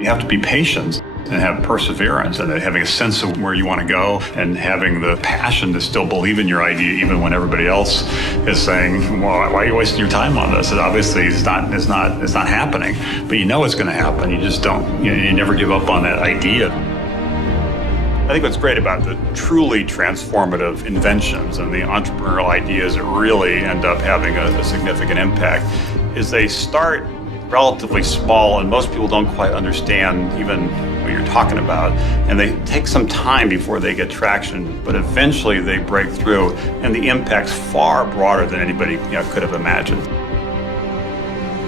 You have to be patient and have perseverance and having a sense of where you want to go and having the passion to still believe in your idea even when everybody else is saying, well, why are you wasting your time on this? It obviously it's not happening, but you know it's going to happen. You just don't, you never give up on that idea. I think what's great about the truly transformative inventions and the entrepreneurial ideas that really end up having a significant impact is they start relatively small and most people don't quite understand even what you're talking about. And they take some time before they get traction, but eventually they break through and the impact's far broader than anybody could have imagined.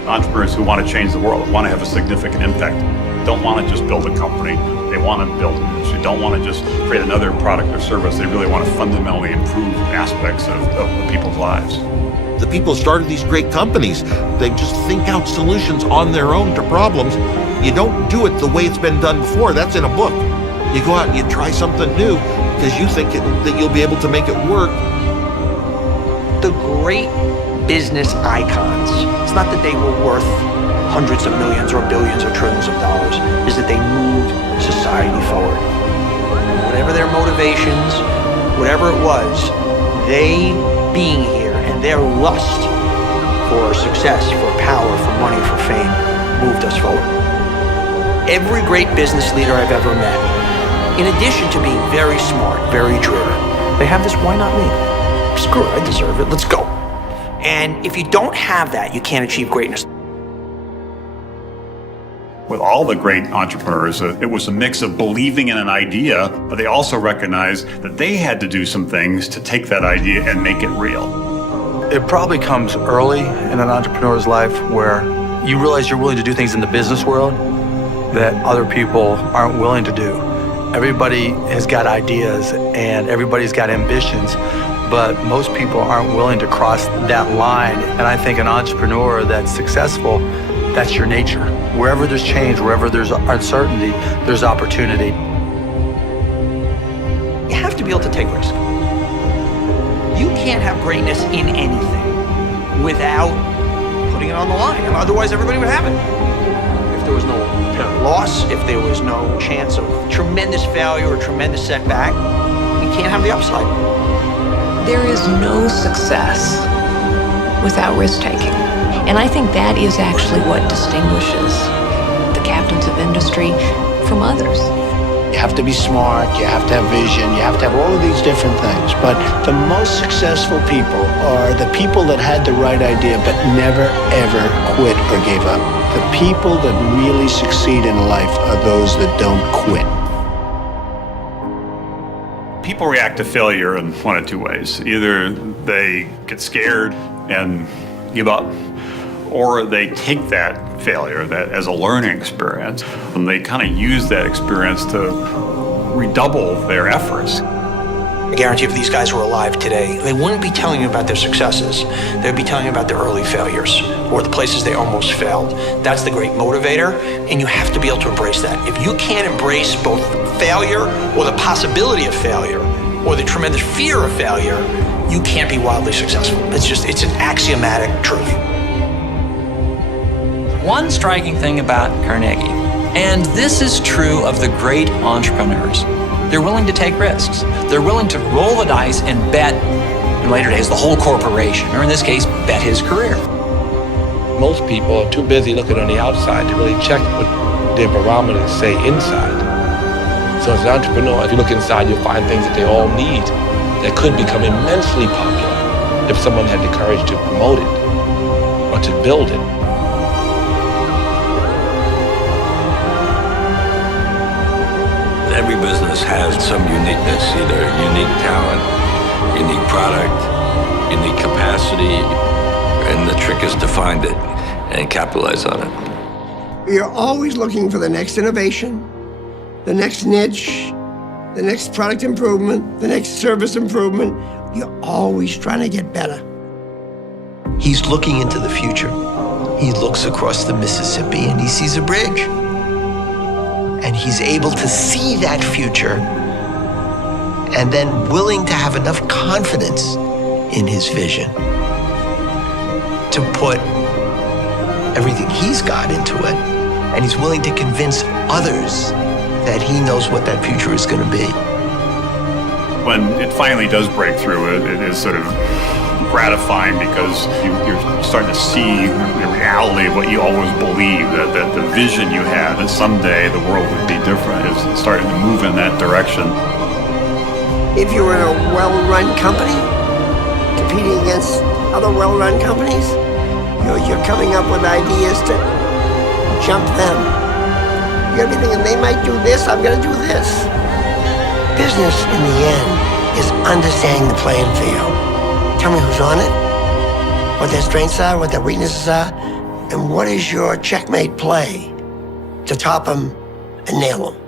Entrepreneurs who want to change the world, want to have a significant impact, don't want to just build a company, they want to build an industry, don't want to just create another product or service, they really want to fundamentally improve aspects of people's lives. The people who started these great companies, they just think out solutions on their own to problems. You don't do it the way it's been done before. That's in a book. You go out and you try something new because you think that you'll be able to make it work. The great business icons, it's not that they were worth hundreds of millions or billions or trillions of dollars, is that they moved society forward. Whatever their motivations, whatever it was, they being here and their lust for success, for power, for money, for fame, moved us forward. Every great business leader I've ever met, in addition to being very smart, very driven, they have this, why not me? Screw it, I deserve it, let's go. And if you don't have that, you can't achieve greatness. With all the great entrepreneurs, it was a mix of believing in an idea, but they also recognized that they had to do some things to take that idea and make it real. It probably comes early in an entrepreneur's life where you realize you're willing to do things in the business world that other people aren't willing to do. Everybody has got ideas and everybody's got ambitions, but most people aren't willing to cross that line. And I think an entrepreneur that's successful, that's your nature. Wherever there's change, wherever there's uncertainty, there's opportunity. You have to be able to take risk. You can't have greatness in anything without putting it on the line, and otherwise everybody would have it. If there was no loss, if there was no chance of tremendous failure or tremendous setback, you can't have the upside. There is no success without risk-taking. And I think that is actually what distinguishes the captains of industry from others. You have to be smart, you have to have vision, you have to have all of these different things. But the most successful people are the people that had the right idea but never, ever quit or gave up. The people that really succeed in life are those that don't quit. People react to failure in one of two ways. Either they get scared and give up, or they take that failure as a learning experience, and they kind of use that experience to redouble their efforts. I guarantee if these guys were alive today, they wouldn't be telling you about their successes. They'd be telling you about their early failures or the places they almost failed. That's the great motivator, and you have to be able to embrace that. If you can't embrace both failure or the possibility of failure or the tremendous fear of failure, you can't be wildly successful. It's an axiomatic truth. One striking thing about Carnegie, and this is true of the great entrepreneurs, they're willing to take risks. They're willing to roll the dice and bet, in later days, the whole corporation, or in this case, bet his career. Most people are too busy looking on the outside to really check what their barometers say inside. So as an entrepreneur, if you look inside, you'll find things that they all need that could become immensely popular if someone had the courage to promote it or to build it. Every business has some uniqueness, either unique talent, unique product, unique capacity, and the trick is to find it and capitalize on it. You're always looking for the next innovation, the next niche, the next product improvement, the next service improvement. You're always trying to get better. He's looking into the future. He looks across the Mississippi and he sees a bridge. And he's able to see that future and then willing to have enough confidence in his vision to put everything he's got into it and he's willing to convince others that he knows what that future is going to be. When it finally does break through, it is sort of gratifying because you're starting to see the reality of what you always believed, that the vision you had that someday the world would be different is starting to move in that direction. If you're in a well-run company, competing against other well-run companies, you're coming up with ideas to jump them. You're gonna be thinking, they might do this, I'm gonna do this. Business, in the end, is understanding the playing field. Tell me who's on it, what their strengths are, what their weaknesses are, and what is your checkmate play to top them and nail them.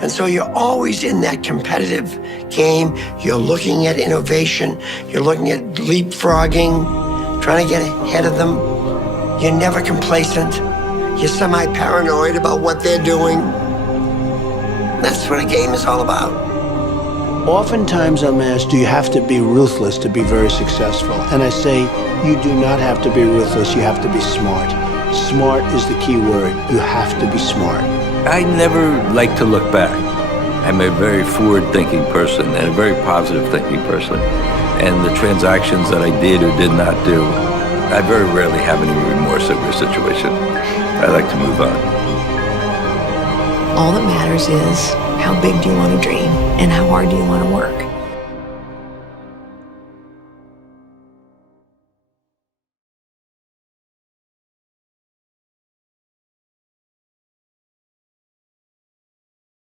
And so you're always in that competitive game. You're looking at innovation. You're looking at leapfrogging, trying to get ahead of them. You're never complacent. You're semi-paranoid about what they're doing. That's what a game is all about. Oftentimes I'm asked, do you have to be ruthless to be very successful? And I say, you do not have to be ruthless, you have to be smart. Smart is the key word. You have to be smart. I never like to look back. I'm a very forward-thinking person and a very positive-thinking person. And the transactions that I did or did not do, I very rarely have any remorse over a situation. I like to move on. All that matters is how big do you want to dream and how hard do you want to work.